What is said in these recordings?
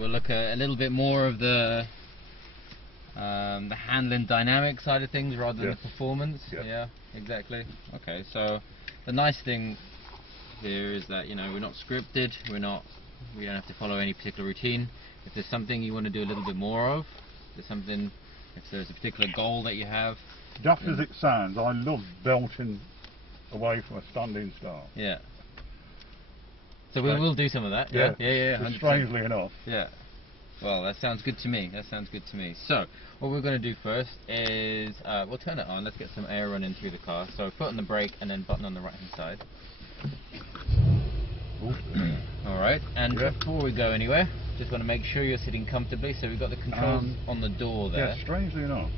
we'll look at a little bit more of the handling dynamic side of things rather than the performance. Yeah, exactly. Okay, so the nice thing here is that, you know, we're not scripted, we don't have to follow any particular routine. If there's something you want to do a little bit more of, if there's a particular goal that you have. Just as it sounds, I love belting away from a standing start. Yeah. So we'll do some of that. Yeah. 100%. Strangely enough. Yeah. Well, that sounds good to me. So, what we're going to do first is we'll turn it on. Let's get some air running through the car. So, foot on the brake and then button on the right hand side. Alright, and before we go anywhere, just want to make sure you're sitting comfortably. So we've got the controls on the door there. Yeah, strangely enough,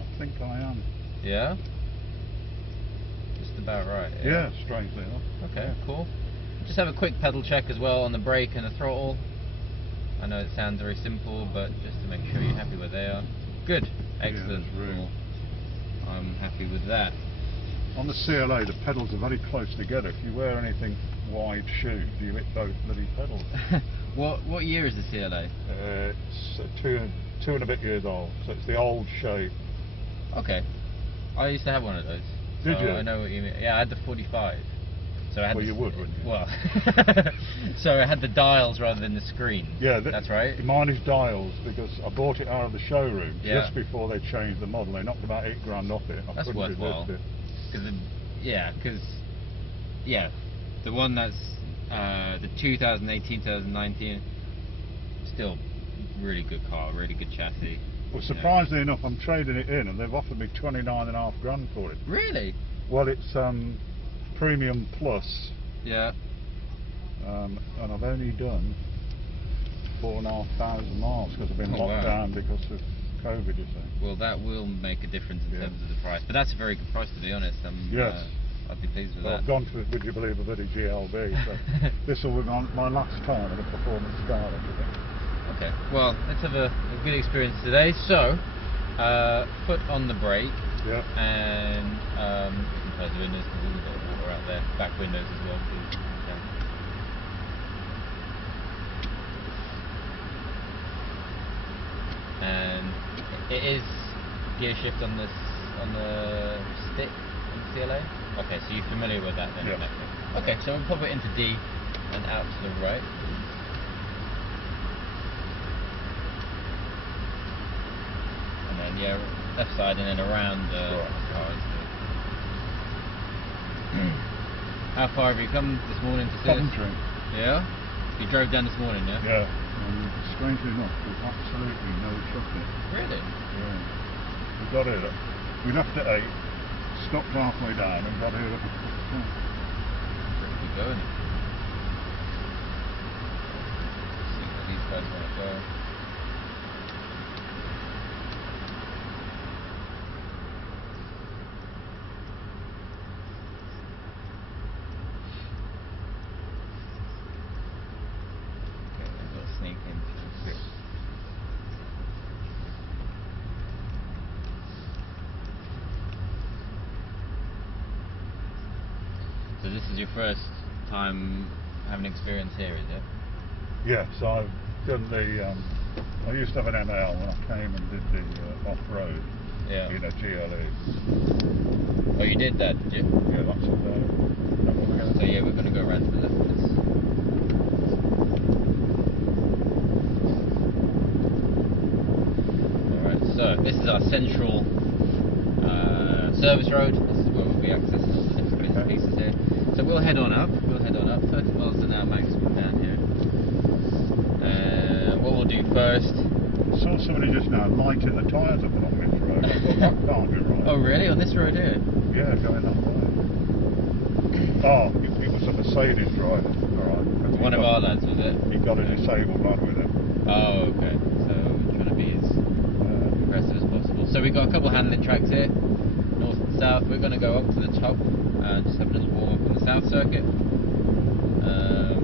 I think I am. Yeah? Just about right. Yeah, strangely enough. Okay, cool. Just have a quick pedal check as well on the brake and the throttle. I know it sounds very simple, but just to make sure you're happy where they are. Good, excellent. Yeah, really. Cool. I'm happy with that. On the CLA, the pedals are very close together. If you wear anything wide shoes, you hit both bloody pedals. What year is the CLA? It's two and a bit years old, so it's the old shape. Okay, I used to have one of those. Did you? I know what you mean. Yeah, I had the 45. So I had you would, wouldn't you? Well, so I had the dials rather than the screen. Yeah, that's right. Mine is dials because I bought it out of the showroom just before they changed the model. They knocked about $8 off it. That's worthwhile. Because the one that's the 2018, 2019, still really good car, really good chassis. Well, surprisingly enough, I'm trading it in, and they've offered me $29.5 for it. Really? Well, it's Premium Plus. Yeah. And I've only done 4,500 miles because I've been locked down because of COVID, you see. Well, that will make a difference in terms of the price, but that's a very good price, to be honest. Yes. I'd be pleased with that. I've gone for, would you believe, a bloody GLB, so this will be my last time at a performance car, I think. Okay, well, let's have a good experience today. So, foot on the brake, and you can close the windows because there's a little bit of water out there. Back windows as well, please. Okay. And it is gear shift on the stick on the CLA. Okay, so you're familiar with that then? Yeah. Okay, so we'll pop it into D and out to the right. And then left side and then around the car. How far have you come this morning to see Coventry. Yeah? You drove down this morning, yeah? Yeah. Strangely enough, there's absolutely no traffic. Really? Yeah. We got here. We left at 8, stopped halfway down and got here at 4. Pretty good going. Let's see where these guys want to go. So this is your first time having experience here, is it? Yes, I've done the. I used to have an ML when I came and did the off-road. Yeah. In a GLE. Oh, you did that, did you? Yeah, that's it there. So yeah, we're going to go around to the left of this. Alright, so this is our central service road. This is where we'll be accessing the bits and pieces here. So we'll head on up. 30 miles an hour maximum down here. What we'll do first. I saw somebody just now lighting the tyres up along this road. I thought that can't be right. Oh really? On this road here? Yeah, going that way. Oh, it was a Mercedes driver. Alright. One of our lads, was it? He got a disabled lad with him. Oh, okay. So we're trying to be as impressive as possible. So we've got a couple of handling tracks here, north and south. We're going to go up to the top and just have a little warm up on the south circuit,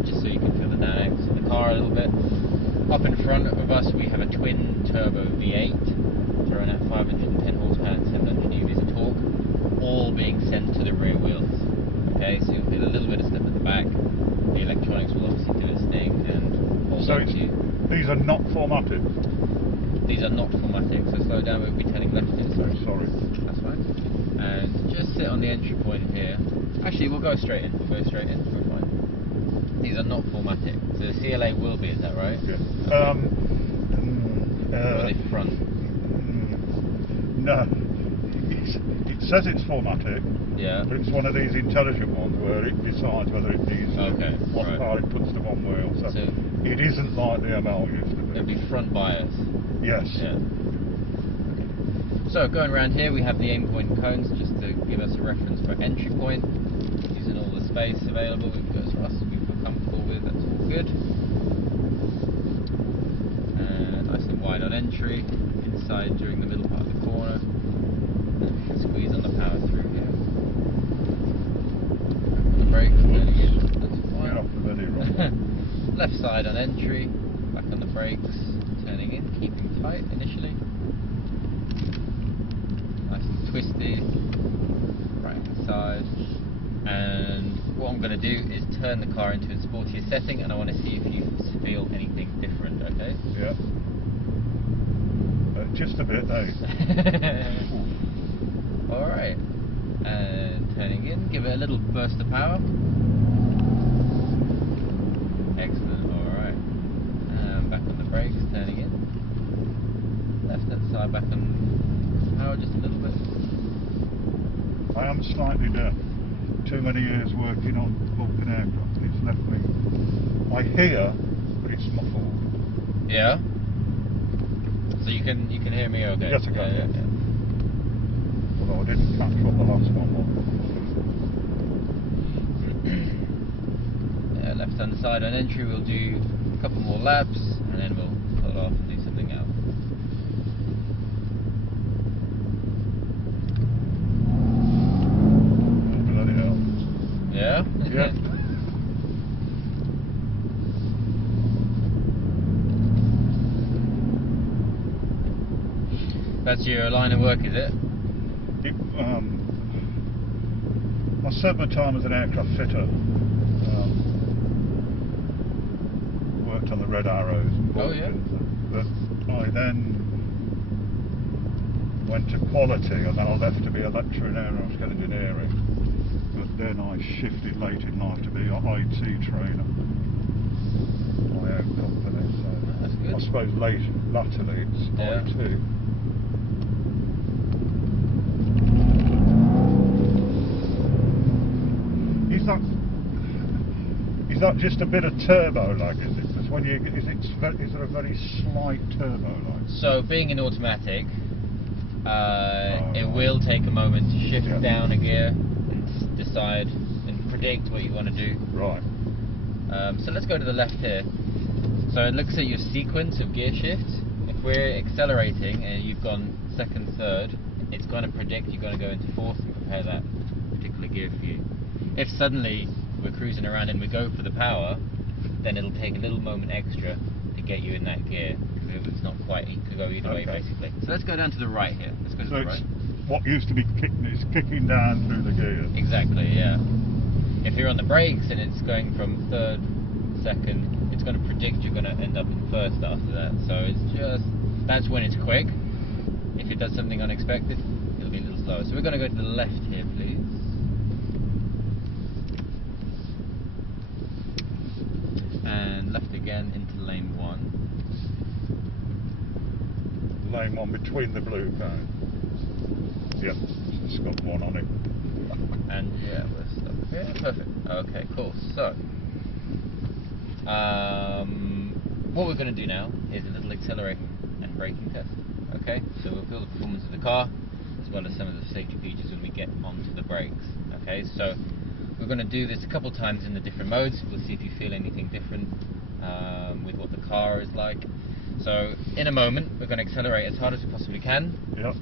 just so you can feel the dynamics of the car a little bit. Up in front of us we have a twin turbo V8, throwing out 510 horsepower and 700 newtons of torque, all being sent to the rear wheels. Okay, so you'll feel a little bit of slip at the back. The electronics will obviously do its thing, and hold So on to you. these are not formatted. These are not formattic, so slow down, we'll be turning left here, sorry. Sorry. That's fine. And just sit on the entry point here. Actually, we'll go straight in. We're fine. These are not formattic. So the CLA will be, is that right? Yeah. Or are they front? No. It says it's formattic. Yeah. But it's one of these intelligent ones where it decides whether it needs what car it puts to one wheel. So it isn't like the ML used to be. It'll be front bias. Yes. Yeah. Okay. So going around here, we have the aim point cones just to give us a reference for entry point. Using all the space available, we've got for us we feel comfortable with. That's all good. Nice and wide on entry. Inside during the middle part of the corner. And squeeze on the power through here. The brakes, turning in. That's fine. Get off the bloody road. Left side on entry. Back on the brakes. Turning in, keeping tight initially. Nice and twisty. Right hand side. And what I'm going to do is turn the car into a sportier setting, and I want to see if you feel anything different, okay? Yeah. Just a bit, though. Alright. And turning in, give it a little burst of power. Excellent, alright. And back on the brakes, turning in. Left hand side, back on power just a little bit. I am slightly deaf. Too many years working on Vulcan aircraft. It's left me. I hear, but it's muffled. Yeah. So you can hear me okay? Yes, I can. Yeah. Although I didn't catch what the last one was. Yeah, left hand side on entry, we'll do a couple more laps, and then we'll pull off and do something else. Yeah? Yeah. That's your line of work, is it? I served my time as an aircraft fitter. Worked on the Red Arrows and Vulcans. But I then went to quality, and then I left to be a lecturer in aeronautical engineering. But then I shifted late in life to be an IT trainer. My own company. So that's good. I suppose latterly it's IT. Is that just a bit of turbo lag? Is it? Because when you is there a very slight turbo lag? So being an automatic, it will take a moment to shift down a gear and decide and predict what you want to do. Right. So let's go to the left here. So it looks at your sequence of gear shifts. If we're accelerating and you've gone second, third, it's going to predict you're going to go into fourth and prepare that particular gear for you. If suddenly we're cruising around and we go for the power, then it'll take a little moment extra to get you in that gear. It's not quite, it could go either way basically. So let's go down to the right here. Let's go to the right. What used to be kicking down through the gears. Exactly, yeah. If you're on the brakes and it's going from third, second, it's going to predict you're going to end up in first after that. So it's just, that's when it's quick. If it does something unexpected, it'll be a little slower. So we're going to go to the left here, please. And left again into lane 1. Lane 1 between the blue cones. Yep, it's got one on it. And yeah, we're stuck here. Perfect. Okay, cool. So, what we're going to do now is a little accelerating and braking test. Okay, so we'll feel the performance of the car as well as some of the safety features when we get onto the brakes. Okay, so we're going to do this a couple times in the different modes. We'll see if you feel anything different with what the car is like. So in a moment we're going to accelerate as hard as we possibly can. Yep.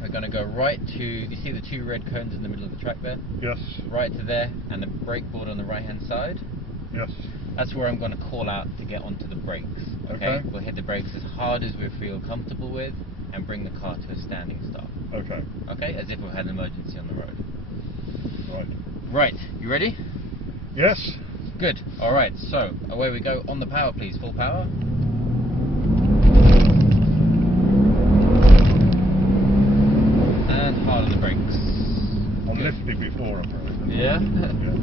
We're going to go right to, you see the two red cones in the middle of the track there? Yes. Right to there, and the brake board on the right hand side. Yes. That's where I'm going to call out to get onto the brakes. Okay? We'll hit the brakes as hard as we feel comfortable with and bring the car to a standing start. Okay. Okay? As if we had an emergency on the road. Right. Right. You ready? Yes. Good. All right. So away we go. On the power, please. Full power. And hard on the brakes. I'm Good. lifted before I'm rolling. Yeah. Yeah.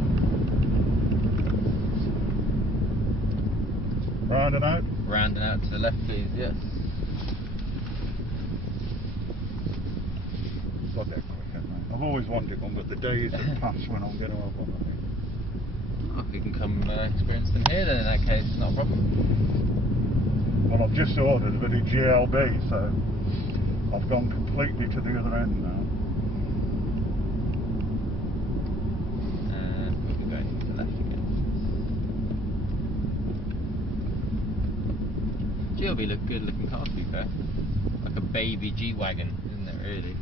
Rounding out. Rounding out to the left, please. Yes. Got that quick, haven't I? I've always wanted one, but the days have passed when I'm going to have one. I think. Oh, we can come experience them here then. In that case, not a problem. Well, I've just ordered a bit of GLB, so I've gone completely to the other end now. And we'll be going to the left again. GLB look good looking car, to be fair. Like a baby G-Wagon, isn't it really?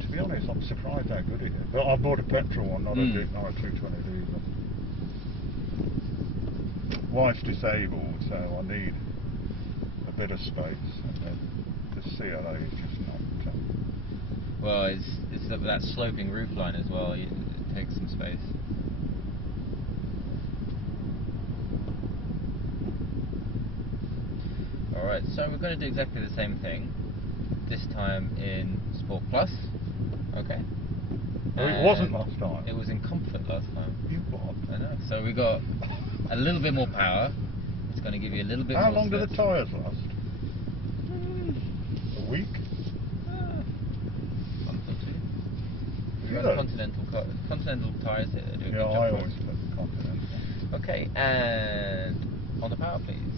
To be honest, I'm surprised how good it is. But I bought a petrol one, not a 220 diesel. Wife's disabled, so I need a bit of space, and then the CLA is just not. Well, it's that sloping roof line as well. It takes some space. All right, so we're going to do exactly the same thing. This time in Sport Plus. Okay. Oh, it wasn't last time. It was in Comfort last time. You what? I know. So we got a little bit more power. It's going to give you a little bit more. How long do the slip. tyres last? A week? Month or two. We Yeah. run Continental tyres here. They do a good Yeah, job I for always us. put the Continental. Okay, and on the power, please.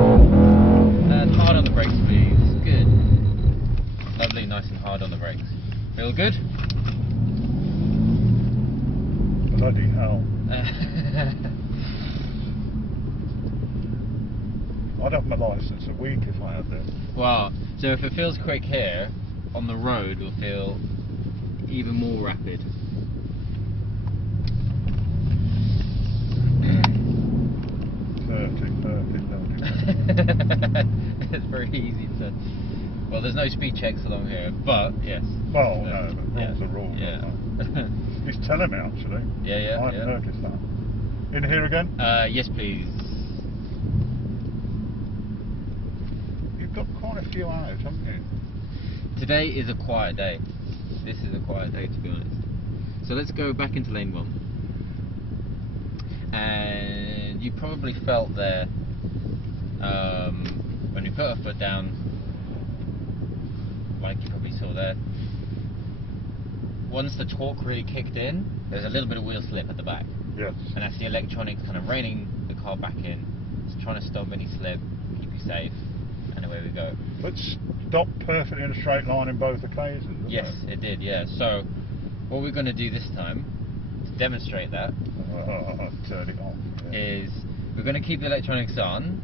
And hard on the brakes, please. Good. Lovely, nice and hard on the brakes. Feel good? Bloody hell. I'd have my licence a week if I had this. Well, so if it feels quick here, on the road will feel even more rapid. 30, It's very easy to. Well, there's no speed checks along here, but yes. Well, no, but rules are rules. Yeah. Aren't they? He's telling me actually. Yeah. I hadn't noticed that. In here again? Yes, please. You've got quite a few out, haven't you? Today is a quiet day. This is a quiet day, to be honest. So let's go back into lane 1. And you probably felt there when we put our foot down, like you probably saw there. Once the torque really kicked in, there's a little bit of wheel slip at the back. Yes. And that's the electronics kind of reining the car back in. It's trying to stop any slip, keep you safe, and away we go. But stopped perfectly in a straight line in both occasions. Yes, it did, yeah. So, what we're going to do this time, to demonstrate that, Turn it off. Yeah. is we're going to keep the electronics on,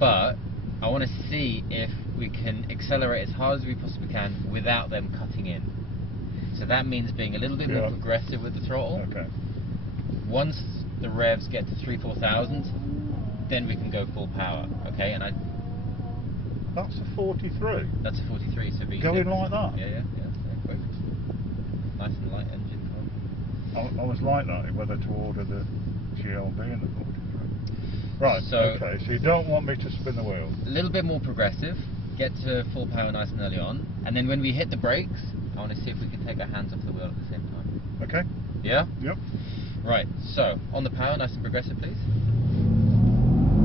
but I want to see if we can accelerate as hard as we possibly can without them cutting in. So that means being a little bit more progressive with the throttle. Okay. Once the revs get to 3,000-4,000, then we can go full power. Okay, and That's a 43. that's a 43. So be Going like that? Yeah, quick. Nice and light engine. I was like that, whether to order the GLB and the 43. Right, So- okay, so you don't want me to spin the wheel. A little bit more progressive, get to full power nice and early on, and then when we hit the brakes, I want to see if we can take our hands off the wheel at the same time. Okay? Yeah? Yep. Right, so on the power, nice and progressive, please.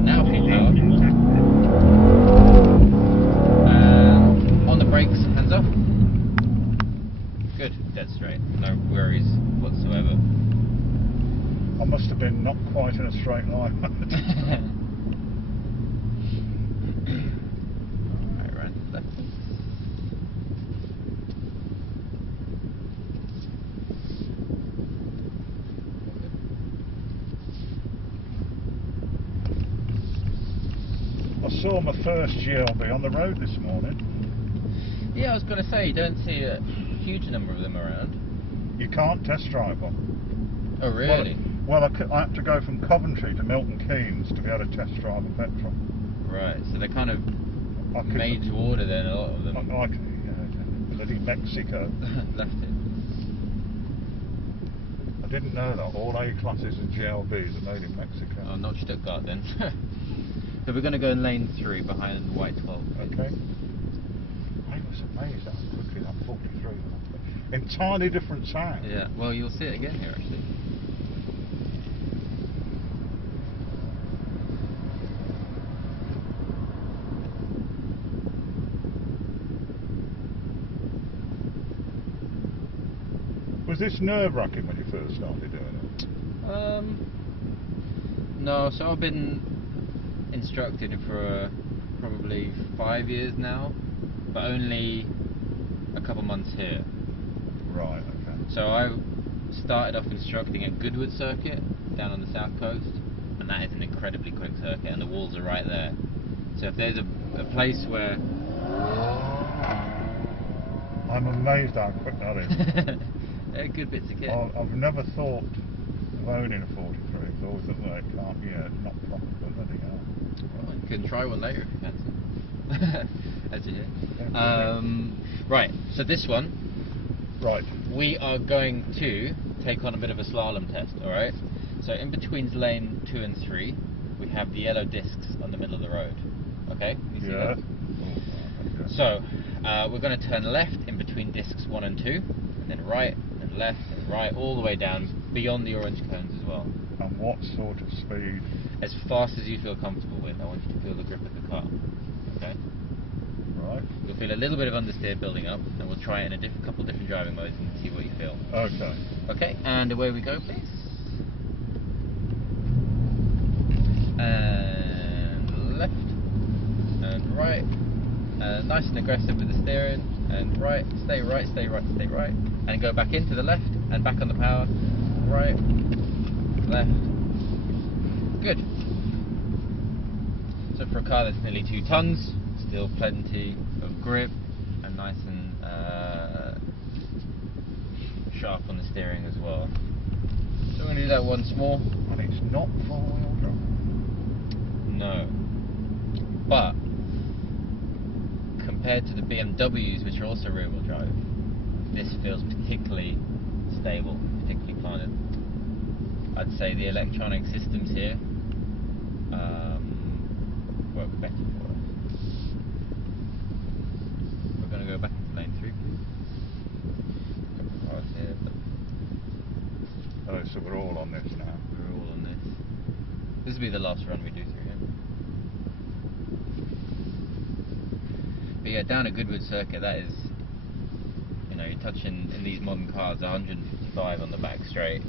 Now full power. On the brakes, hands off. Good, dead straight, no worries whatsoever. I must have been not quite in a straight line. Right, round to the left. I saw my first GLB on the road this morning. Yeah, I was going to say, you don't see a huge number of them around. You can't test drive one. Oh, really? Well, I had to go from Coventry to Milton Keynes to be able to test drive a petrol. Right, so they're kind of I could- made to order then, a lot of them. Yeah, the made in Mexico. Left it. I didn't know that. All A classes and GLBs are made in Mexico. Oh, not Stuttgart then. So we're going to go in lane 3 behind the white 12. Okay. I was amazed how quickly that 43 went off. Entirely different sound. Yeah, well, you'll see it again here actually. Was this nerve-wracking when you first started doing it? No, so I've been instructed for probably 5 years now, but only a couple months here. Right, okay. So I started off instructing at Goodwood Circuit down on the south coast, and that is an incredibly quick circuit, and the walls are right there. So if there's a place where... I'm amazed how quick that is. They're good bits of kit. I've never thought of owning a 43. I've always thought, well, it can't be not profitable, bloody hell. Well, you can try one later if you fancy. As you hear. Yeah, right, so this one, right. we are going to take on a bit of a slalom test, alright? So in between lane 2 and 3, we have the yellow discs on the middle of the road. Okay? You see that? Oh, right, okay. So, we're going to turn left in between discs 1 and 2, and then right, and then left, and right, all the way down, beyond the orange cones as well. And what sort of speed? As fast as you feel comfortable with. I want you to feel the grip of the car. Okay? Right. You'll feel a little bit of understeer building up, and we'll try it in a couple different driving modes and see what you feel. Okay. Okay, and away we go, please. And left, and right, nice and aggressive with the steering, and right, stay right, stay right, stay right, and go back into the left, and back on the power, right, left, good. So for a car that's nearly 2 tons, still plenty of grip, and nice and sharp on the steering as well. So we're going to do that once more. And it's not 4-wheel drive. No. But compared to the BMWs, which are also rear-wheel drive, this feels particularly stable, particularly planted. I'd say the electronic systems here work better for us. We're going to go back into lane 3, please. Couple of cars here, but Oh, so we're all on this now. we're all on this. This will be the last run we do through here. But yeah, down at Goodwood Circuit, that is, you know, you're touching, in these modern cars, 155 on the back straight,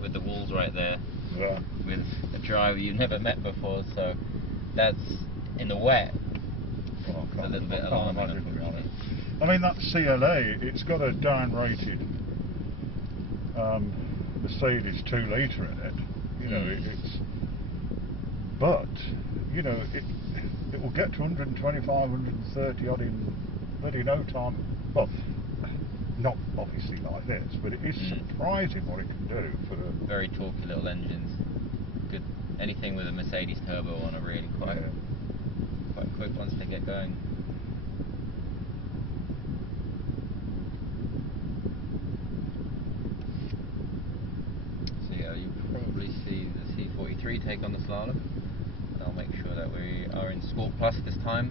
with the walls right there, Yeah. with a driver you've never met before, so that's, in the wet, Well, it's a little bit I can't alarming, imagine, to be unfortunately. honest. I mean, that CLA, it's got a down-rated Mercedes 2-litre in it. You know, it's... But, you know, it will get to 125, 130 odd in bloody no time. Well, not obviously like this, but it is surprising what it can do for a... Very torquey little engines. Good. Anything with a Mercedes turbo on are really quite quick once they get going. So yeah, you probably see the C43 take on the slalom. And I'll make sure that we are in Sport Plus this time.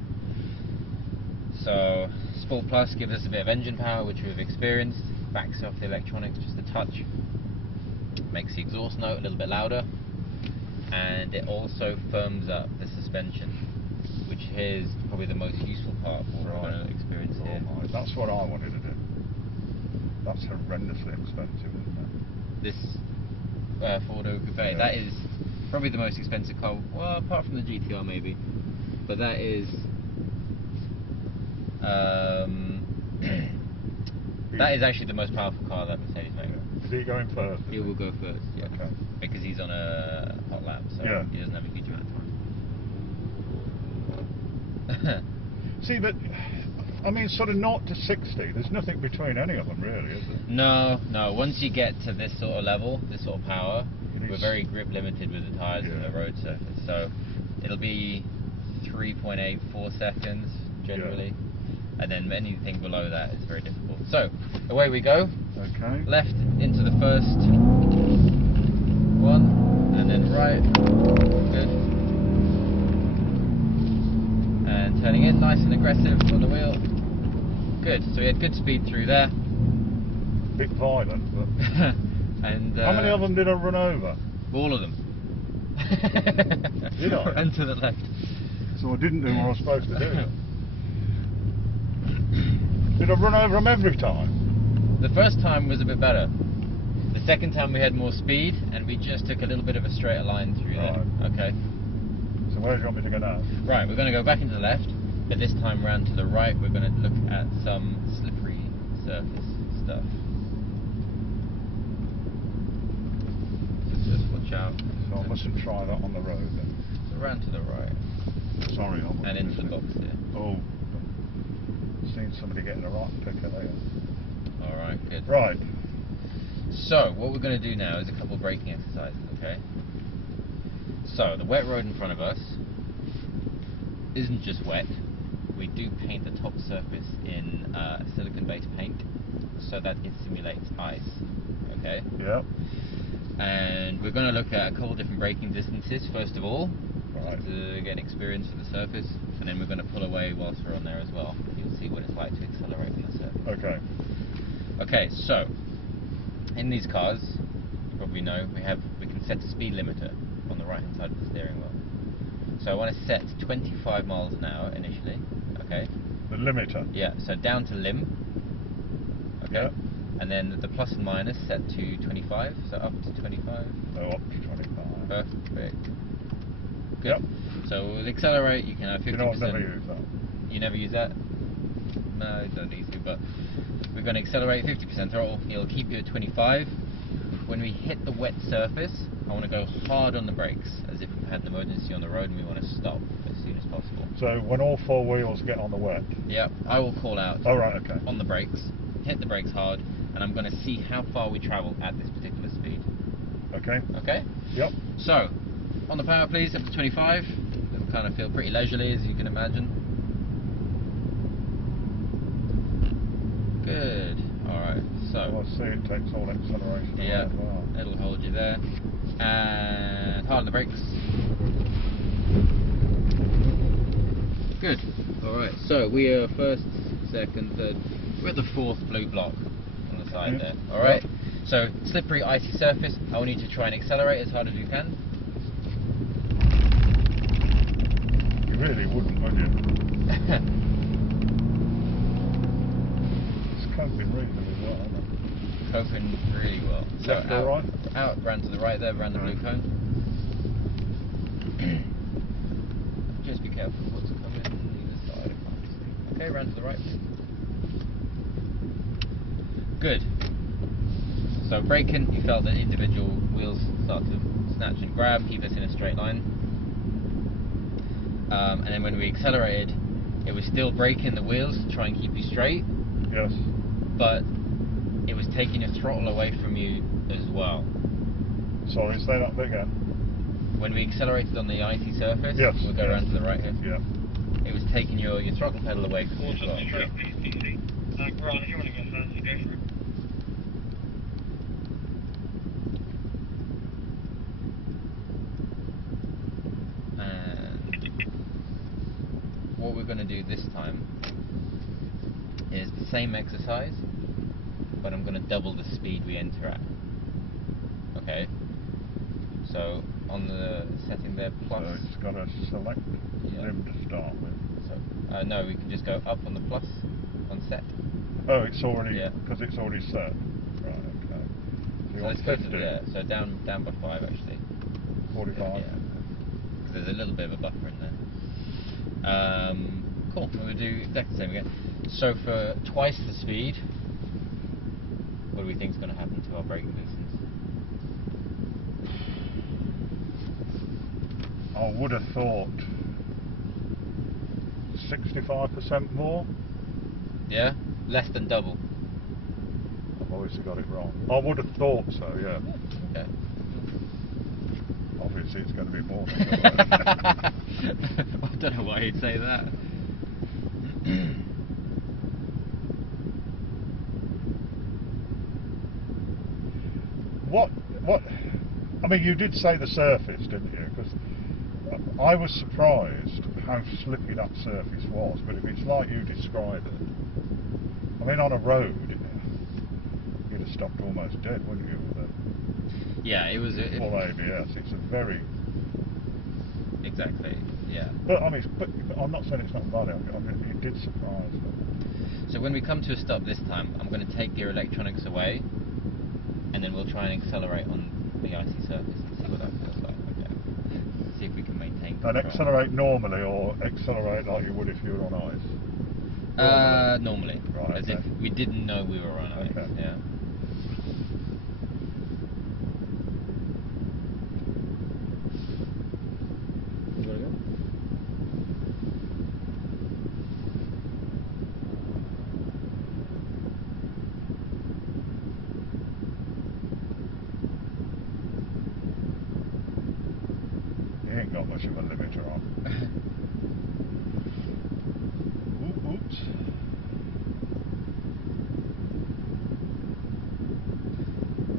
So Sport Plus gives us a bit of engine power, which we've experienced. Backs off the electronics just a touch. Makes the exhaust note a little bit louder. And it also firms up the suspension, which is probably the most useful part of what we're going to experience here. Oh my, that's what I wanted to do. That's horrendously expensive, isn't it? This four-door coupe, that is probably the most expensive car, well, apart from the GTR maybe, but that is that is actually the most powerful car that Mercedes makes. Is he going first? He will go first, yeah. Okay. Because he's on a hot lap, so he doesn't have a huge amount of time. See, but I mean, sort of 0 to 60, there's nothing between any of them really, is there? No. Once you get to this sort of level, this sort of power, we're very grip limited with the tyres and the road surface. So it'll be 3.84 seconds generally. and then anything below that is very difficult. So away we go. Okay. Left into the first one, and then right. Good. And turning in, nice and aggressive on the wheel. Good. So we had good speed through there. Bit violent, but. And how many of them did I run over? all of them. Did I? And to the left. So I didn't do what I was supposed to do. Did I run over them every time? The first time was a bit better. The second time we had more speed, and we just took a little bit of a straighter line through there. Okay. So where do you want me to go now? Right, we're going to go back into the left, but this time round to the right we're going to look at some slippery surface stuff. So just watch out. So I mustn't try that on the road then. So round to the right. Sorry, I'm And into the box here. Oh, seen somebody getting a right picker there. Alright, good. Right. So, what we're going to do now is a couple of braking exercises, okay? So, the wet road in front of us isn't just wet. We do paint the top surface in silicone-based paint so that it simulates ice, okay? Yep. And we're going to look at a couple of different braking distances, first of all, Right. to get an experience of the surface, and then we're going to pull away whilst we're on there as well. You'll see what it's like to accelerate on the surface. Okay. Okay, so in these cars, you probably know we can set a speed limiter on the right hand side of the steering wheel. So I want to set 25 miles an hour initially. Okay. The limiter. Yeah. So down to lim. Okay. Yeah. And then the plus and minus set to 25. So up to 25. Oh, up to 25. Perfect. Good. Yep. So with accelerate, you can have 50%. You know, I've never used that. You never use that? No, you don't need to, but we're going to accelerate 50% throttle. It'll keep you at 25. When we hit the wet surface, I want to go hard on the brakes, as if we've had an emergency on the road and we want to stop as soon as possible. So when all four wheels get on the wet? Yeah, I will call out Oh, right, okay. on the brakes, hit the brakes hard, and I'm going to see how far we travel at this particular speed. Okay. Okay? Yep. So, on the power please, up to 25. It'll kind of feel pretty leisurely, as you can imagine. Good. Alright, so. Well, I see it takes all acceleration. Yeah, as well. it'll hold you there. And hard on the brakes. Good. Alright, so we are first, second, third. We're at the fourth blue block on the side there. Alright, so slippery, icy surface. I want you to try and accelerate as hard as you can. You really wouldn't, would you? It's coping reasonably well, isn't it? Coping really well. So Left or right? out, round to the right there, round the blue cone. Just be careful of what's coming on either side. I can't see. Okay, round to the right. Good. So braking, you felt that individual wheels start to snatch and grab, keep us in a straight line. And then when we accelerated, it was still braking the wheels to try and keep you straight. Yes. But it was taking your throttle away from you as well. Sorry, say that bit again. When we accelerated on the icy surface, Yes. we'll go around to the right here. Yeah. It was taking your throttle pedal away from you as well. Ron, if you want to go first, you go for it. And what we're going to do this time is the same exercise, but I'm going to double the speed we enter at. Okay? So on the setting there, plus. So it's got to select lim to start with. So no, we can just go up on the plus on set. Oh, it's already, Yeah. because it's already set. Right, okay. So you So want let's go to 50? so down by 5 actually. 45? Yeah. Because there's a little bit of a buffer in there. Cool. We'll do exactly the same again. So for twice the speed, what do we think is going to happen to our braking distance? I would have thought 65% more. Yeah? Less than double. I've obviously got it wrong. I would have thought so, yeah. Okay. Obviously it's going to be more than that. I don't know why you'd say that. what? I mean, you did say the surface, didn't you? Because I was surprised how slippy that surface was. But if it's like you describe it, I mean, on a road, you'd have stopped almost dead, wouldn't you? With a Yeah, it was full ABS. It's a very exactly. Yeah. But I mean, but I'm not saying it's not valid. I mean, it did surprise me. So when we come to a stop this time, I'm going to take your electronics away, and then we'll try and accelerate on the icy surface and see what that feels like. Okay. See if we can maintain control. And accelerate normally, or accelerate like you would if you were on ice? Normally. Right, As okay. if we didn't know we were on ice. Okay. Yeah. You ain't got much of a limiter on. Oops.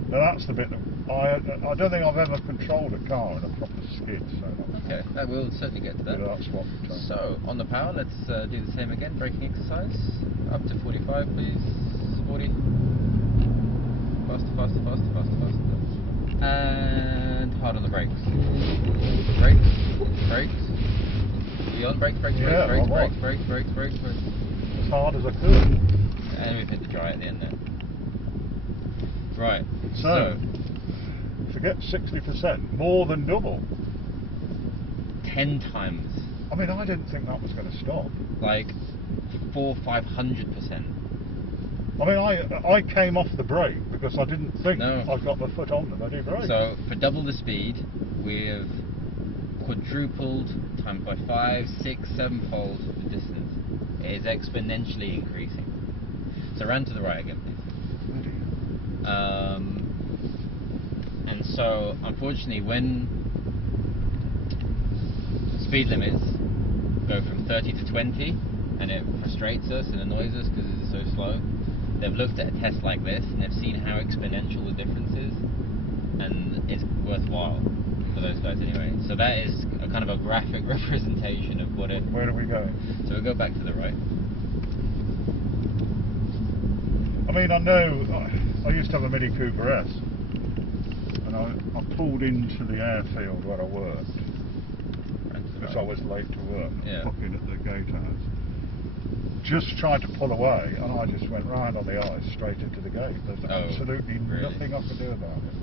Now that's the bit that I don't think I've ever controlled a car in a proper skid. So Okay, we'll certainly get to that. that's what. So, on the power, let's do the same again, braking exercise. Up to 45, please. 40. Faster, faster, faster, faster, faster. And hard on the brakes. Brakes, brakes. Be on, brakes, brakes, Yeah, brakes, I brakes, was. brakes, brakes, brakes, brakes. As hard as I could. And we've hit the dry at the end there. Right, So forget 60%, more than double. 10 times. I mean, I didn't think that was going to stop. Like 400-500%. I mean, I came off the brake because I didn't think No. I got my foot on the bloody brake. So for double the speed, we've quadrupled times by 5, 6, 7-fold the distance. It is exponentially increasing. So round to the right again, please. And so, unfortunately, when speed limits go from 30 to 20, and it frustrates us and annoys us because it's so slow, they've looked at a test like this and they've seen how exponential the difference is, and it's worthwhile for those guys anyway. So that is a kind of a graphic representation of what it. Where are we going? So we'll go back to the right. I mean, I know I used to have a Mini Cooper S, and I pulled into the airfield where I worked because I was late to work, Yeah. looking at the gatehouse. Just tried to pull away, and I just went round on the ice straight into the gate. There's absolutely really? nothing I can do about it.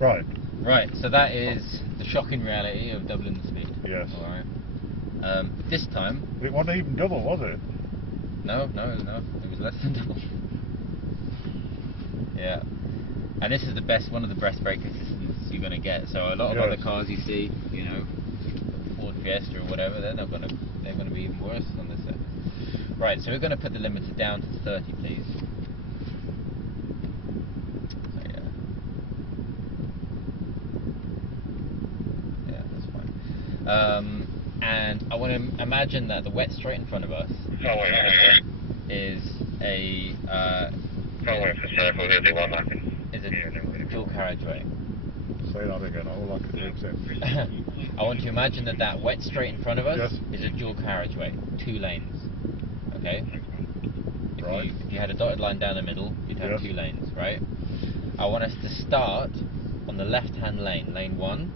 Right. Right, so that is the shocking reality of doubling the speed. Yes. Alright. This time, It wasn't even double, was it? no, it was less than double. Yeah. And this is one of the best brake assistance you're going to get. So a lot of other cars you see, you know, Ford Fiesta or whatever, they're going to be even worse on this set. Right, so we're going to put the limiter down to 30, please. So yeah, that's fine. And I want to imagine that the wet straight in front of us is a dual carriageway. Say that again. All I could do is I want to imagine that wet straight in front of us Yes. is a dual carriageway, 2 lanes. Okay? Right. If you had a dotted line down the middle, you'd have 2 lanes, right? I want us to start on the left-hand lane, lane 1.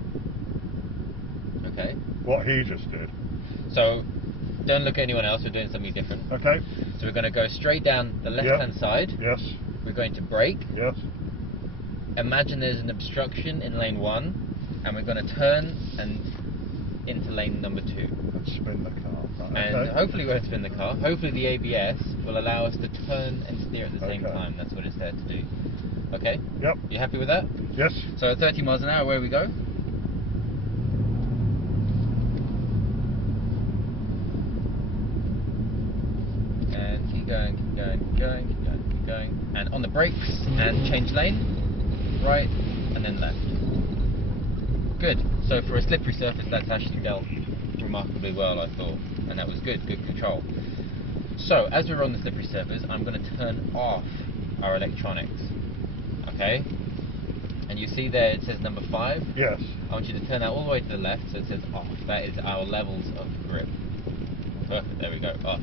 Okay? what he just did. So, don't look at anyone else, we're doing something different. Okay. So we're going to go straight down the left-hand side. Yes. We're going to brake. Yes. Imagine there's an obstruction in lane 1, and we're going to turn and into lane number 2. And spin the car. Right, And okay. hopefully we won't spin the car. Hopefully the ABS will allow us to turn and steer at the same Okay. time. That's what it's there to do. Okay? Yep. You happy with that? Yes. So at 30 miles an hour, where we go? And keep going, keep going, keep going, keep going, keep going. And on the brakes, and change lane. Right, and then left. Good. So for a slippery surface, that's actually dealt remarkably well, I thought. And that was good control. So, as we're on the slippery surface, I'm going to turn off our electronics. Okay? and you see there it says number 5. Yes. I want you to turn that all the way to the left, so it says off. That is our levels of grip. Perfect, there we go, off.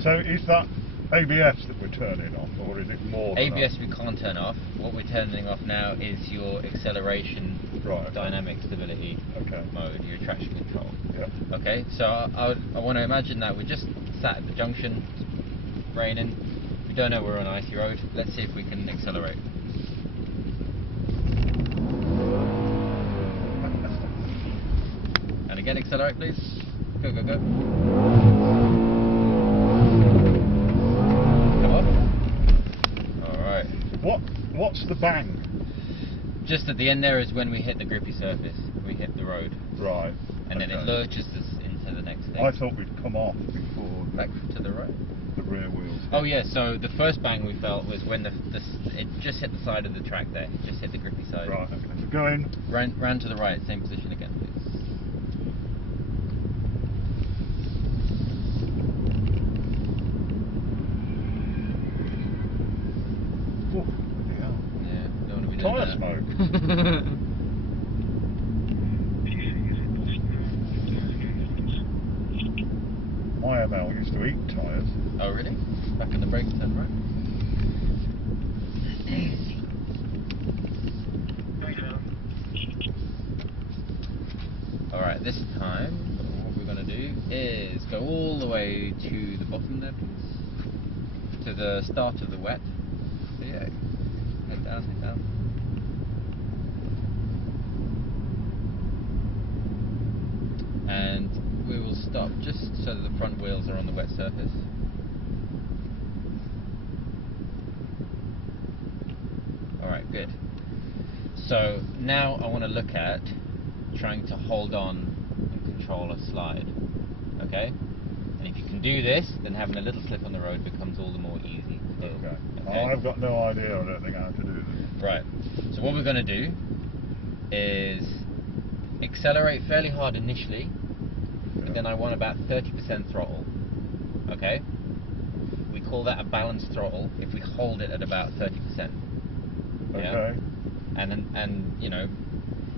So is that ABS that we're turning off, or is it more than ABS we can't turn off. What we're turning off now is your acceleration, Right. dynamic stability mode, your traction control. Yep. Okay, so I want to imagine that we're just sat at the junction, raining. We don't know we're on an icy road. Let's see if we can accelerate. And again, accelerate, please. Go, go, go. Come on. All right. What's the bang? Just at the end there is when we hit the grippy surface. We hit the road. Right. And then it lurches us into the next thing. I thought we'd come off before Back to the right. the rear wheels. Oh yeah, so the first bang we felt was when it just hit the side of the track there. It just hit the grippy side. Right, okay. So go in. Ran to the right, same position again, please. Oh, bloody hell. Yeah, don't want to be Tyre doing smoke. My ML used to eat tyres. Oh really? Back in the brakes then, right? Alright, this time what we're going to do is go all the way to the bottom there, please. To the start of the wet. So yeah, head down, head down. And we will stop just so that the front wheels are on the wet surface. Alright, good. So now I want to look at trying to hold on and control a slide. Okay? And if you can do this, then having a little slip on the road becomes all the more easy to do. Okay. I've got no idea, I don't think, how to do this. Right. So what we're going to do is accelerate fairly hard initially, but then I want about 30% throttle. Okay? We call that a balanced throttle if we hold it at about 30%. Yeah? Okay. And you know,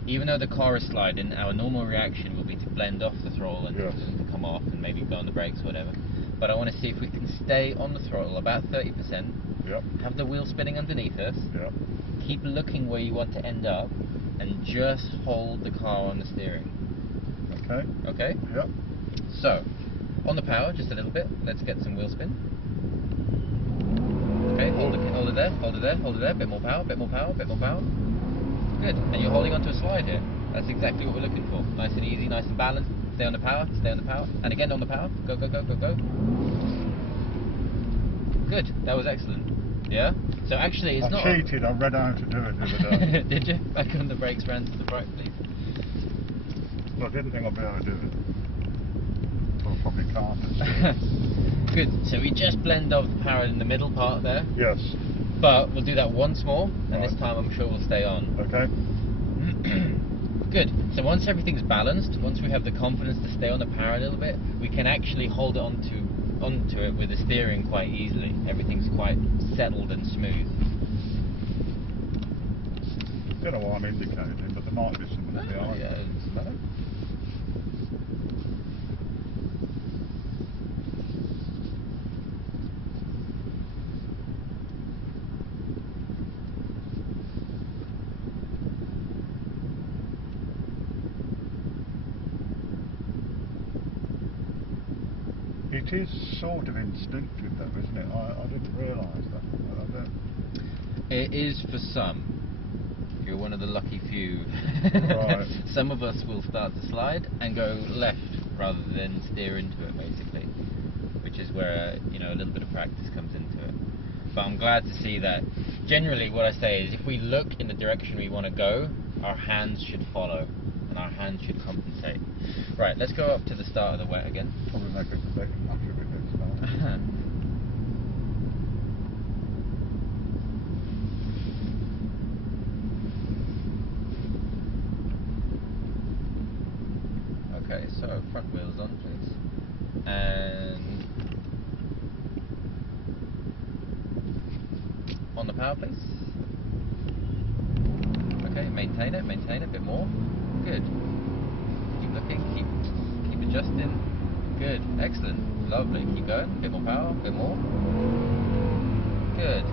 even though the car is sliding, our normal reaction will be to blend off the throttle and to come off and maybe blow on the brakes or whatever. But I want to see if we can stay on the throttle about 30%. Yep. Have the wheel spinning underneath us. Yep. Keep looking where you want to end up, and just hold the car on the steering. Okay. Okay? Yep. So, on the power, just a little bit. Let's get some wheel spin. Okay, hold it there, hold it there, hold it there. Bit more power, bit more power, bit more power. Good. And you're holding onto a slide here. That's exactly what we're looking for. Nice and easy, nice and balanced. Stay on the power, stay on the power. And again on the power. Go, go, go, go, go. Good. That was excellent. Yeah? So actually, it's not... I cheated. I read how to do it the other day. Did you? Back on the brakes, ran to the right, please. Well, I didn't think I'd be able to do it. Well, I probably can't. Good. So we just blend off the power in the middle part there. Yes. But we'll do that once more, and Right. this time I'm sure we'll stay on. Okay. Good. So once everything's balanced, once we have the confidence to stay on the power a little bit, we can actually hold it onto it with the steering quite easily. Everything's quite settled and smooth. Don't know what I'm indicating, but there might be something behind. Yeah, it doesn't matter. It is sort of instinctive though, isn't it? I didn't realise that. I don't... It is for some. You're one of the lucky few. Right. Some of us will start to slide and go left rather than steer into it, basically, which is where a little bit of practice comes into it. But I'm glad to see that. Generally, what I say is, if we look in the direction we want to go, our hands should follow, and our hands should compensate. Right, let's go up to the start of the wet again. Probably make a mistake after we get started. Okay, so front wheels on, please. And on the power, please. Okay, maintain it, a bit more. Good. Keep looking, keep adjusting. Good, excellent, lovely. Keep going, a bit more power, a bit more. Good.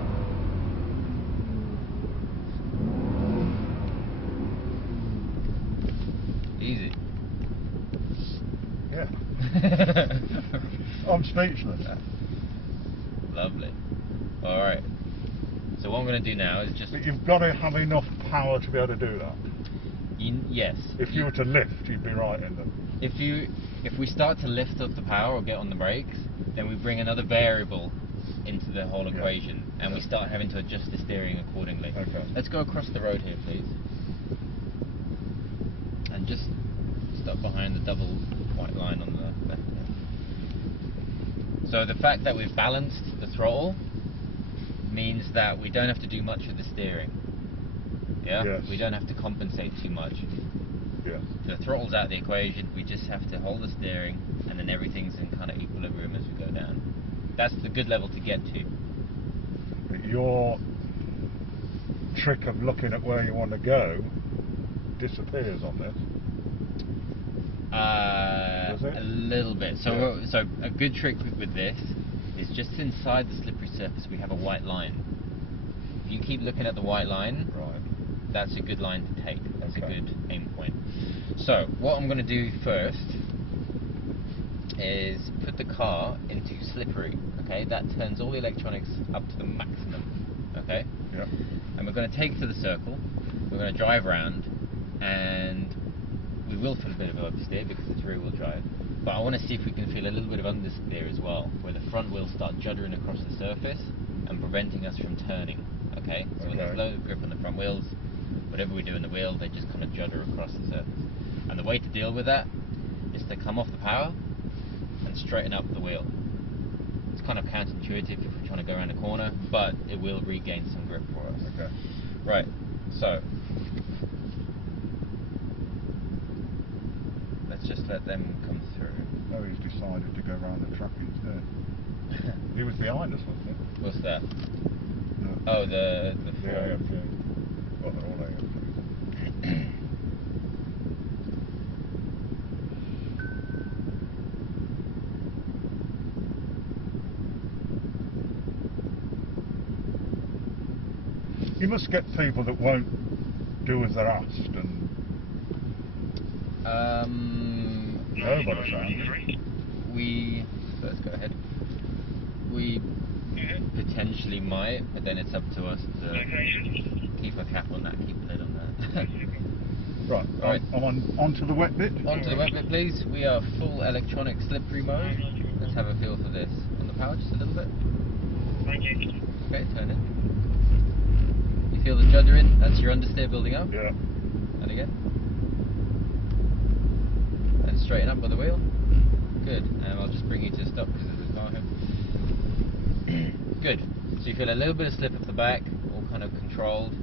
Easy. Yeah. I'm speechless. Lovely. Alright. So what I'm going to do now is just... But you've got to have enough power to be able to do that. Yes. If you were to lift, you'd be right in them. If we start to lift up the power or get on the brakes, then we bring another variable into the whole equation, and we start having to adjust the steering accordingly. Okay. Let's go across the road here, please. And just stop behind the double white line on the left there. So the fact that we've balanced the throttle means that we don't have to do much with the steering. Yeah? Yes. We don't have to compensate too much. Yeah. The throttle's out of the equation, we just have to hold the steering, and then everything's in kind of equilibrium as we go down. That's the good level to get to. But your trick of looking at where you want to go disappears on this. Does it? A little bit. So, so a good trick with this is just inside the slippery surface we have a white line. If you keep looking at the white line, Right. that's a good line to take. That's a good aim point. So what I'm going to do first is put the car into slippery. Okay, that turns all the electronics up to the maximum. Okay. Yeah. And we're going to take it to the circle. We're going to drive around, and we will feel a bit of oversteer because it's rear-wheel drive. But I want to see if we can feel a little bit of understeer as well, where the front wheels start juddering across the surface and preventing us from turning. Okay. So when there's low grip on the front wheels, whatever we do in the wheel, they just kind of judder across the surface. And the way to deal with that is to come off the power and straighten up the wheel. It's kind of counterintuitive if we're trying to go around a corner, but it will regain some grip for us. Okay. Right, so let's just let them come through. Oh, he's decided to go around the track instead. He was behind us, wasn't he? What's that? No. Oh, the Yeah, AMG. Well, they're all AMGs. You must get people that won't do as they're asked, and no, by the sound. Let's go ahead. We potentially might, but then it's up to us to keep a cap on that, keep a lid on that. Right, Right. I'm onto the wet bit. Onto the wet bit, please. We are full electronic slippery mode. Let's have a feel for this. On the power, just a little bit. Okay, turn it. You feel the juddering? That's your understeer building up. Yeah. And again. And straighten up with the wheel. Good. And I'll just bring you to a stop because there's a car here. Good. So you feel a little bit of slip up the back, all kind of controlled.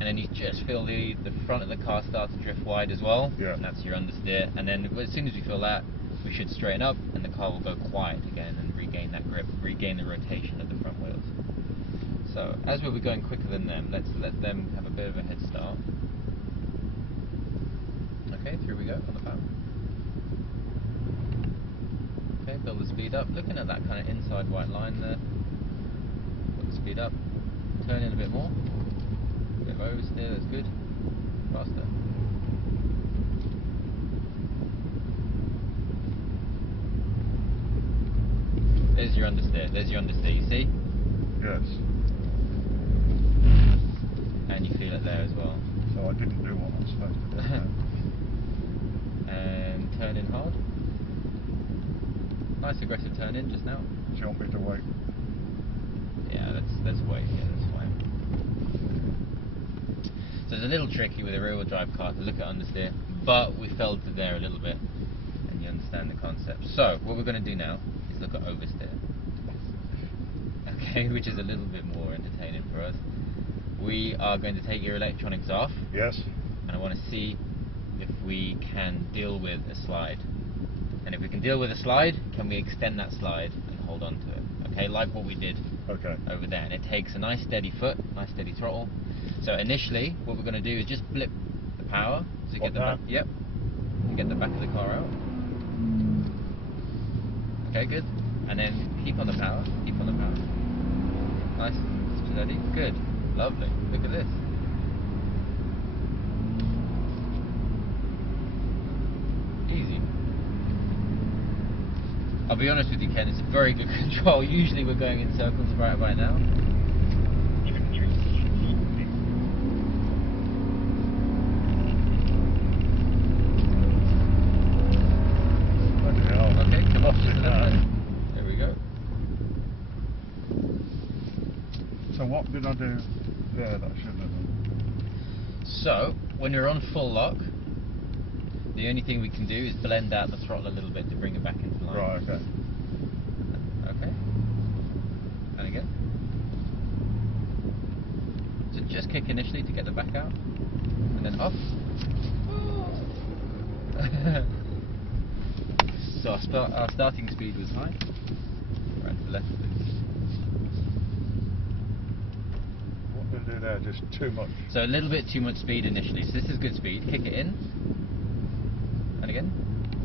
And then you just feel the front of the car start to drift wide as well. Yeah. And that's your understeer. And then as soon as we feel that, we should straighten up and the car will go quiet again and regain that grip, regain the rotation of the front wheels. So, as we'll be going quicker than them, let's let them have a bit of a head start. Okay, through we go on the power. Okay, build the speed up. Looking at that kind of inside white line there. Put the speed up. Turn in a bit more. A bit of oversteer, that's good. Faster. There's your understeer. There's your understeer, you see? Yes. And you feel it there as well. So I didn't do what I was supposed to do. And turn in hard. Nice aggressive turn in just now. Do you want me to wait? Yeah, let's wait. Yeah, that's fine. So it's a little tricky with a rear-wheel drive car to look at understeer, but we felt it there a little bit, and you understand the concept. So what we're going to do now is look at oversteer. Okay, which is a little bit more entertaining for us. We are going to take your electronics off. Yes. And I want to see if we can deal with a slide. And if we can deal with a slide, can we extend that slide and hold on to it? Okay, like what we did over there. And it takes a nice steady foot, nice steady throttle. So initially, what we're going to do is just blip the power to What, get the back. that? Yep. To get the back of the car out. Okay, good. And then keep on the power. Keep on the power. Nice, steady. Good. Lovely. Look at this. Easy. I'll be honest with you, Ken, it's a very good control. Usually we're going in circles right now. Bloody hell. Okay, come off Lost just it a little now. bit. There we go. So what did I do there that I shouldn't have done? So, when you're on full lock, the only thing we can do is blend out the throttle a little bit to bring it back into line. Right, okay. Okay. And again. So just kick initially to get the back out. And then off. So our starting speed was high. Right to the left, please. What did I do there? Just too much. So a little bit too much speed initially. So this is good speed. Kick it in. And again.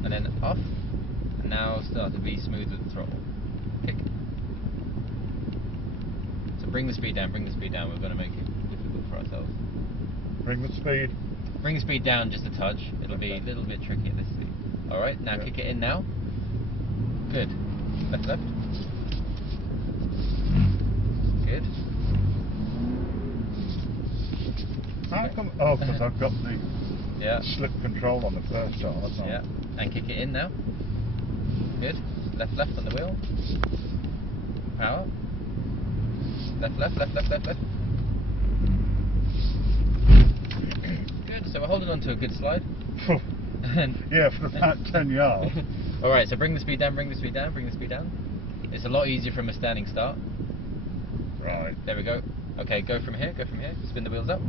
And then off. And now start to be smooth with the throttle. Kick. So bring the speed down, bring the speed down. We're going to make it difficult for ourselves. Bring the speed. Bring the speed down just a touch. It'll be a Okay. little bit tricky at this speed. Alright, now Yeah. kick it in now. Good. Left, left. Good. How come? Oh, because I've got the Yeah. slip control on the first car. That's all. Yeah. And kick it in now. Good. Left, left on the wheel. Power. Left, left, left, left, left, left. Good. So we're holding on to a good slide. And Yeah, for about 10 yards. Alright, so bring the speed down, bring the speed down, bring the speed down. It's a lot easier from a standing start. Right. There we go. Okay, go from here, spin the wheels up.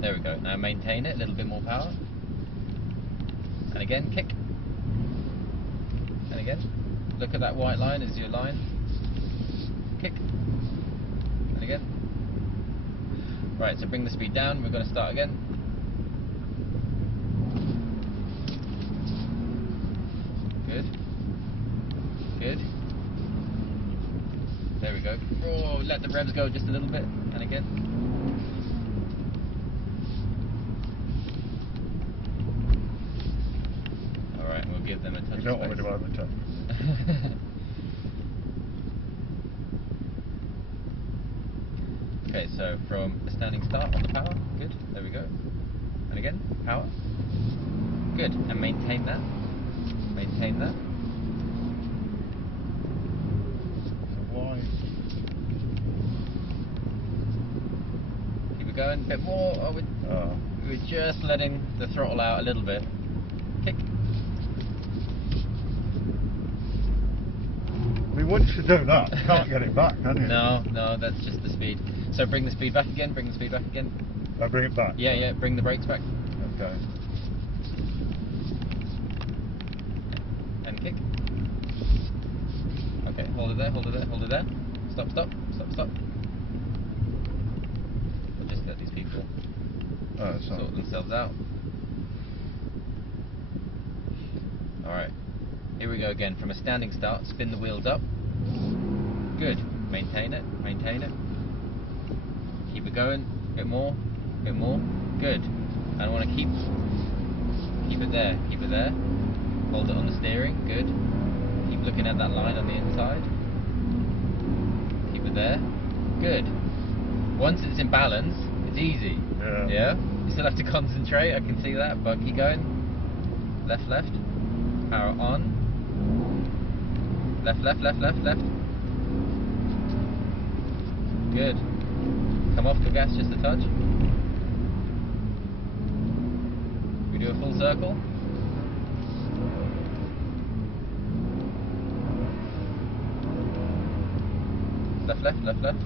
There we go. Now maintain it, a little bit more power. And again, kick. And again. Look at that white line as your line. Kick. And again. Right, so bring the speed down, we're going to start again. Good. Good. There we go. Oh, let the revs go just a little bit. And again. Alright, we'll give them a touch You don't of want me space. to overtake. Okay, so from a standing start on the power. Good. There we go. And again, power. Good. And maintain that. Maintain that. So why? Keep it going. A bit more. Oh, we're just letting the throttle out a little bit. Kick. I mean, once you do that, you can't get it back, can you? No, no, that's just the speed. So bring the speed back again. Bring the speed back again. I bring it back. Yeah, yeah. Bring the brakes back. Okay. And kick. Okay, hold it there, hold it there, hold it there. Stop, stop, stop, stop. We'll just let these people sort themselves out. Alright, here we go again. From a standing start, spin the wheels up. Good. Maintain it, maintain it. Keep it going. Bit more, bit more. Good. And I want to keep it there, keep it there. Hold it on the steering, good. Keep looking at that line on the inside. Keep it there, good. Once it's in balance, it's easy. Yeah. Yeah? You still have to concentrate, I can see that, but keep going. Left, left. Power on. Left, left, left, left, left. Good. Come off the gas just a touch. We do a full circle. Left, left, left, left.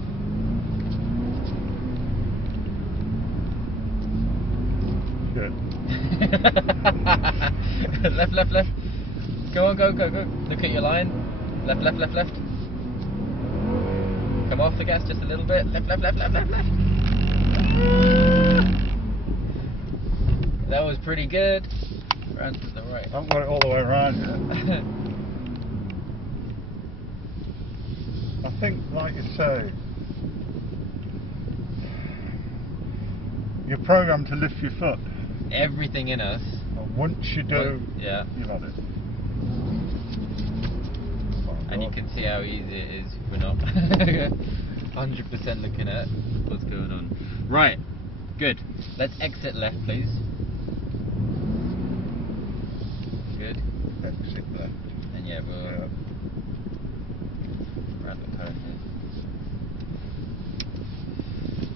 Good. Left, left, left. Go on, go, go, go. Look at your line. Left, left, left, left. Come off the gas just a little bit. Left, left, left, left, left, left. That was pretty good. Round to the right. I haven't got it all the way around yet. I think, like you say, you're programmed to lift your foot. Everything in us. And once you do, yeah, you've had it. And you can see how easy it is if we're not 100% looking at what's going on. Right, good. Let's exit left, please. Good. Exit left. And yeah, we'll around the cone here.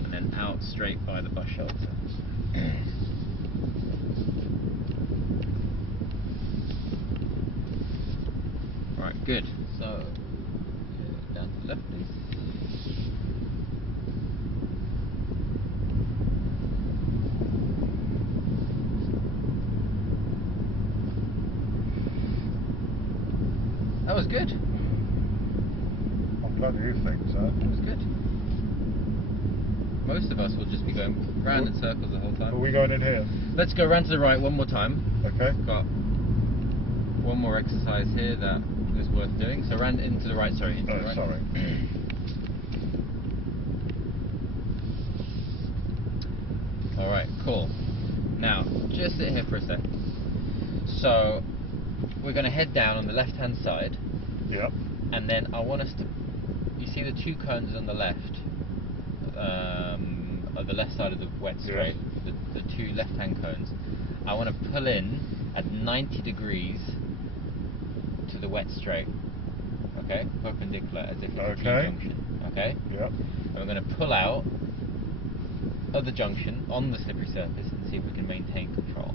And then out straight by the bus shelter. Right, good. So, down to the left, please. That was good. I'm glad you think so. That was good. Most of us will just be going round in circles the whole time. Are we going in here? Let's go round to the right one more time. Okay. Got one more exercise here that is worth doing. So round into the right, sorry. Into the right. Sorry. Alright, cool. Now, just sit here for a sec. So, we're going to head down on the left hand side. Yep. And then I want us to, you see the two cones on the left, of the left side of the wet straight, yes. the two left hand cones. I want to pull in at 90 degrees to the wet straight, okay, perpendicular as if it's a T-junction, okay? Yep. And we're going to pull out of the junction on the slippery surface and see if we can maintain control.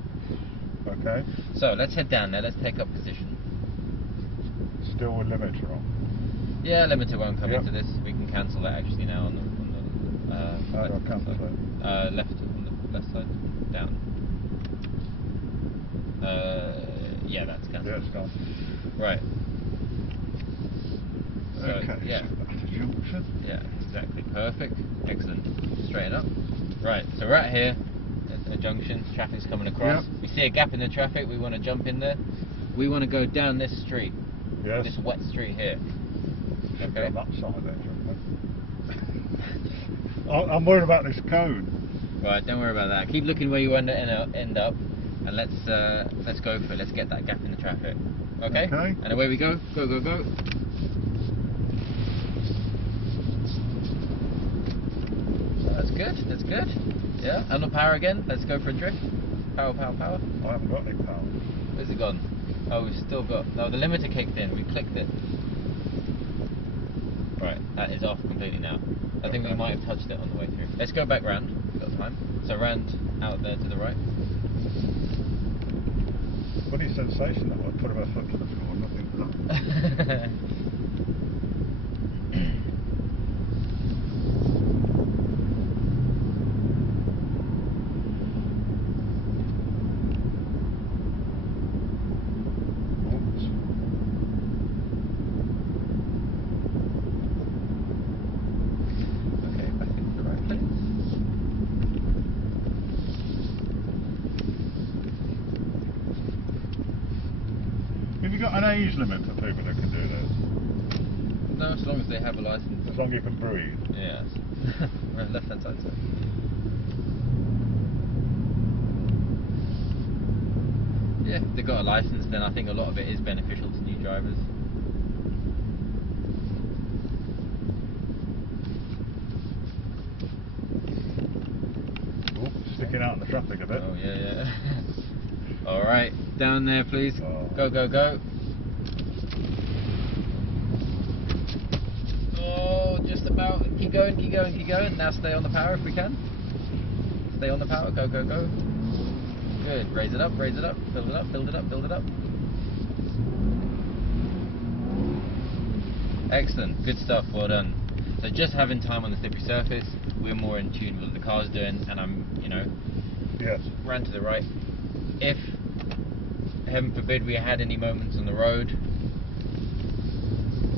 Okay. So let's head down there, let's take up position. Still with limiter on? Yeah, limiter won't come Yep. into this, we can cancel that actually now on the How do I cancel side. it? Left, on the left side, down. Yeah, that's cancelled. Yeah, it's gone. Right. So, Okay. yeah. So that's a junction. Yeah, exactly. Perfect. Excellent. Straighten up. Right, so we're out here at a junction, traffic's coming across. Yep. We see a gap in the traffic, we want to jump in there. We want to go down this street. Yes. This wet street here. Should be Okay. on that side there, shouldn't we? I'm worried about this cone. Right, don't worry about that. Keep looking where you want to end up, and let's go for it. Let's get that gap in the traffic. Okay? Okay. And away we go. Go, go, go. That's good. That's good. Yeah. And the power again. Let's go for a drift. Power, power, power. I haven't got any power. Where's it gone? Oh, we've still got. No, the limiter kicked in. We clicked it. Right, that is off completely now. I think we might have touched it on the way through. Let's go back round. We've got time. So round out there to the right. Funny sensation that one. Put my foot to the floor, nothing for that. Oops. Okay, back into the right place. Have you got an age limit for people that can do this? No, as long as they have a license. As long as you can breathe. Yes. Right, left hand side, sir. Yeah, if they've got a license, then I think a lot of it is beneficial to new drivers. Oh, sticking out in the traffic a bit. Oh yeah, yeah. All right, down there, please. Oh. Go, go, go. Oh, just about. Keep going, keep going, keep going. Now stay on the power if we can. Stay on the power. Go, go, go. Good. Raise it up, build it up, build it up, build it up. Excellent. Good stuff. Well done. So just having time on the slippery surface, we're more in tune with what the car's doing, and I'm, Yes. ran to the right. If, heaven forbid, we had any moments on the road,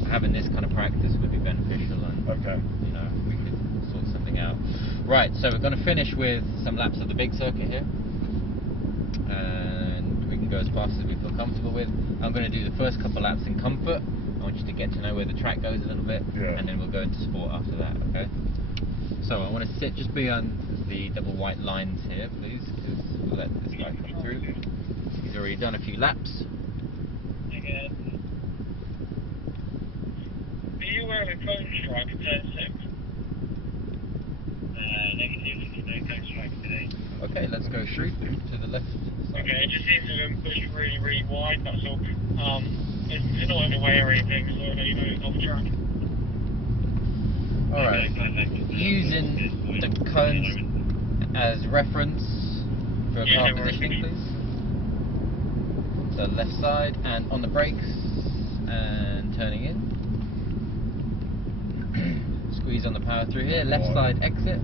having this kind of practice would be beneficial, and Okay. you know, we could sort something out. Right, so we're going to finish with some laps of the big circuit here, and we can go as fast as we feel comfortable with. I'm going to do the first couple laps in comfort. I want you to get to know where the track goes a little bit, Yeah. and then we'll go into sport after that, okay? So I want to sit just beyond the double white lines here, please, because we'll let this guy come through. He's already done a few laps. Okay. Are you aware of a cone strike at turn 6? Negative, no cone strike today. Okay, let's go straight to the left side. Okay, it just seems to have been pushed really, really wide, that's all. It's not in the way or anything, so you know it's off track. Alright, using the cones as reference for a car positioning, please. So left side, and on the brakes, and turning in. Squeeze on the power through here, left side exit.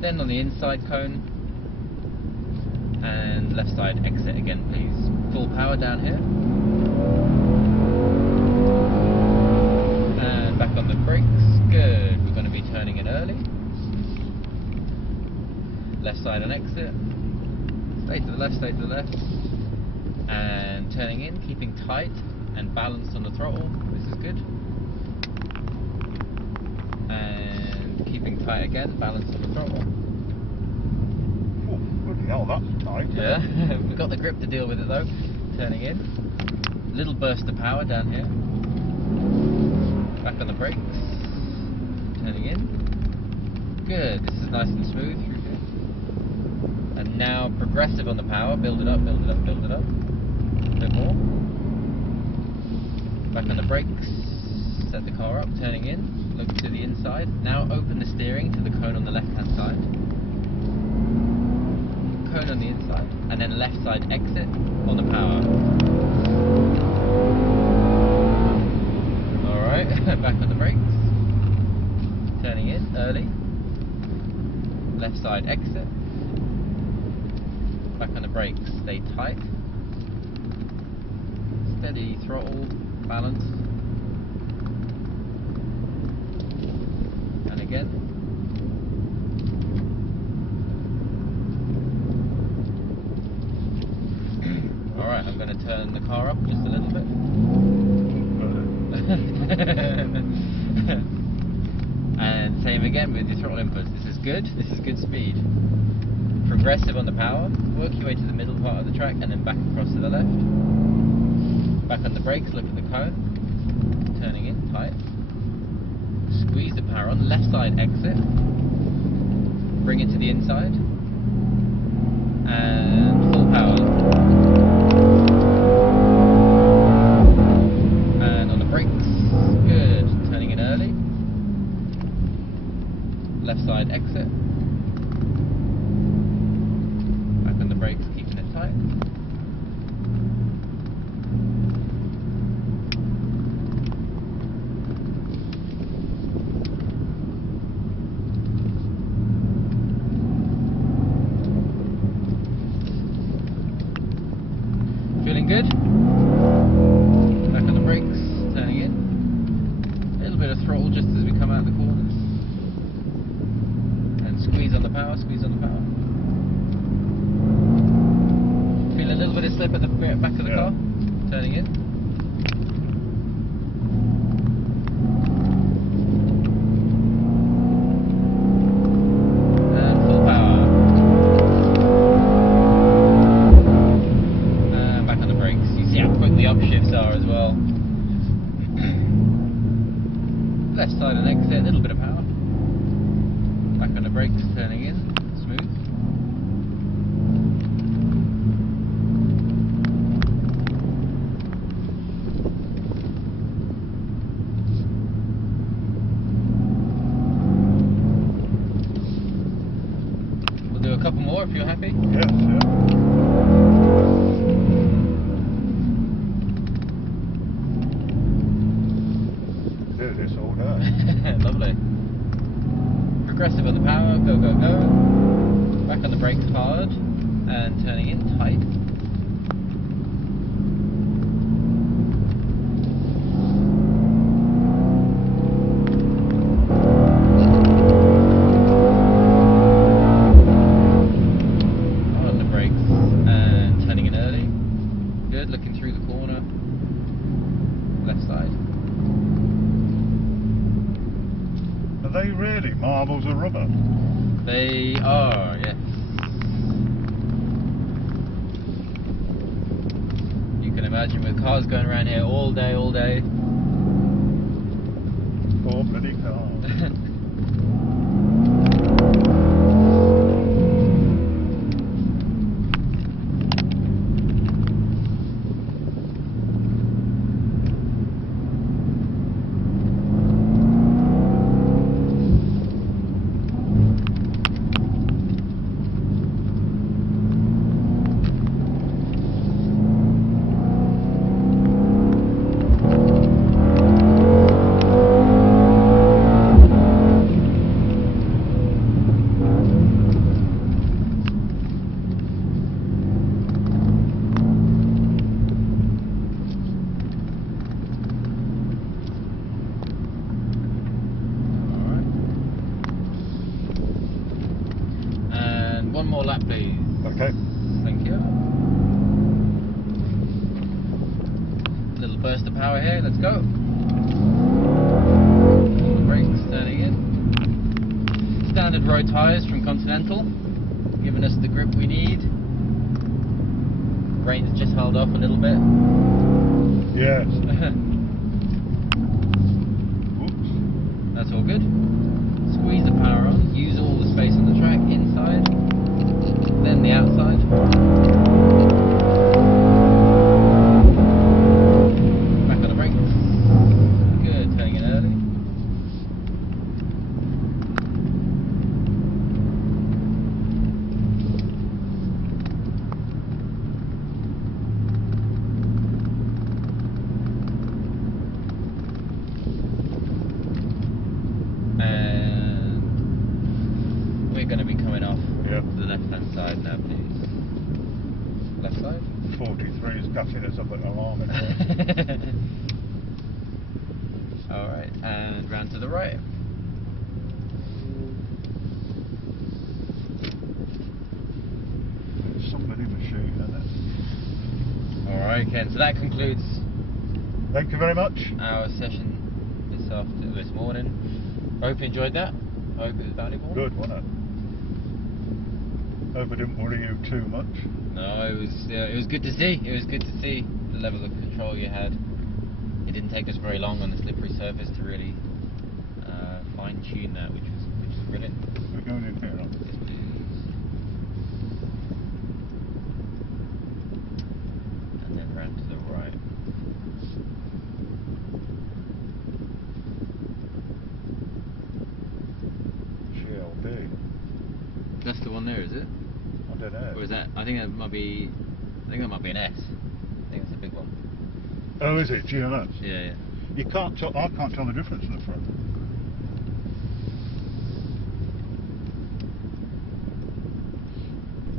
Then on the inside cone, and left side exit again, please. Full power down here. And back on the brakes, good. We're going to be turning in early. Left side and exit. Stay to the left, stay to the left. And turning in, keeping tight and balanced on the throttle. This is good. And keeping tight again, balanced on the throttle. Oh, bloody hell, that's tight. Yeah, we've got the grip to deal with it though. Turning in. Little burst of power down here. Back on the brakes. Turning in. Good, this is nice and smooth through here. And now progressive on the power. Build it up, build it up, build it up. A bit more. Back on the brakes. Set the car up, turning in. Look to the inside. Now open the steering to the cone on the left hand side. Cone on the inside. And then left side exit on the power. Alright, back on the brakes. Turning in early. Left side exit. Back on the brakes. Stay tight. Steady throttle. Balance. And again. Alright, I'm going to turn the car up just a little bit. And same again with your throttle inputs. This is good speed. Progressive on the power, work your way to the middle part of the track and then back across to the left. Back on the brakes, look at the cone. Turning in, tight. Squeeze the power on, left side exit. Bring it to the inside. And full power. And on the brakes, good. Turning in early. Left side exit. Back on the brakes, keeping it tight. Feeling good? Back on the brakes, turning in. A little bit of throttle just as we come out the corners. And squeeze on the power, squeeze on the power. Feel a little bit of slip at the back of the car, turning in. And full power. And back on the brakes. You see how quick the upshifts are as well. Left side and exit, a little bit of power. Back on the brakes, turning in, smooth. We'll do a couple more if you're happy. Yes, yeah. Do this all day. Lovely. Progressive on the power, go, go, go. Back on the brakes hard, and turning in tight. really marbles are rubber? They are, yes. You can imagine with cars going around here all day. Poor bloody cars. One more lap, please. Okay. Thank you. Little burst of power here. Let's go. Brakes turning in. Standard road tyres from Continental, giving us the grip we need. Rain's just held off a little bit. Yes. Whoops. That's all good. Squeeze the power on. Use all the space on the track inside. Then the outside. Back on the brakes. Good, turning in early. And we're going to be coming off. Yep. To the left hand side now, please. Left side? 43 is gutting us up at alarm. Alright, and round to the right. Somebody machine, isn't Alright, Ken, so that concludes it? Thank you very much. our session this morning. I hope you enjoyed that. I hope it was valuable. Good, wasn't it? Hope I didn't worry you too much. No, it was good to see. It was good to see the level of control you had. It didn't take us very long on the slippery surface to really fine tune that, which was brilliant. We're going in here, aren't we? Yes, please. And then round to the right. GLB. That's the one there, is it? I don't know. Or is that? I think that might be an S. I think it's a big one. Oh, is it? GLS? Yeah. You can't tell. I can't tell the difference in the front.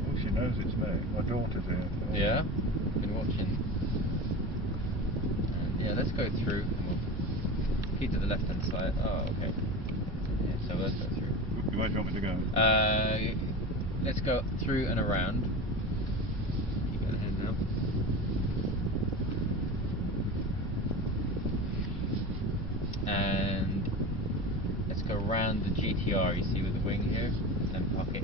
Oh, she knows it's me. My daughter's here. Yeah. Been watching. And yeah, let's go through. We'll keep to the left hand side. Oh, okay. Yeah, so let's go through. Where do you want me to go? Let's go through and around. Keep it ahead now. And let's go around the GTR. You see with the wing here, and park it.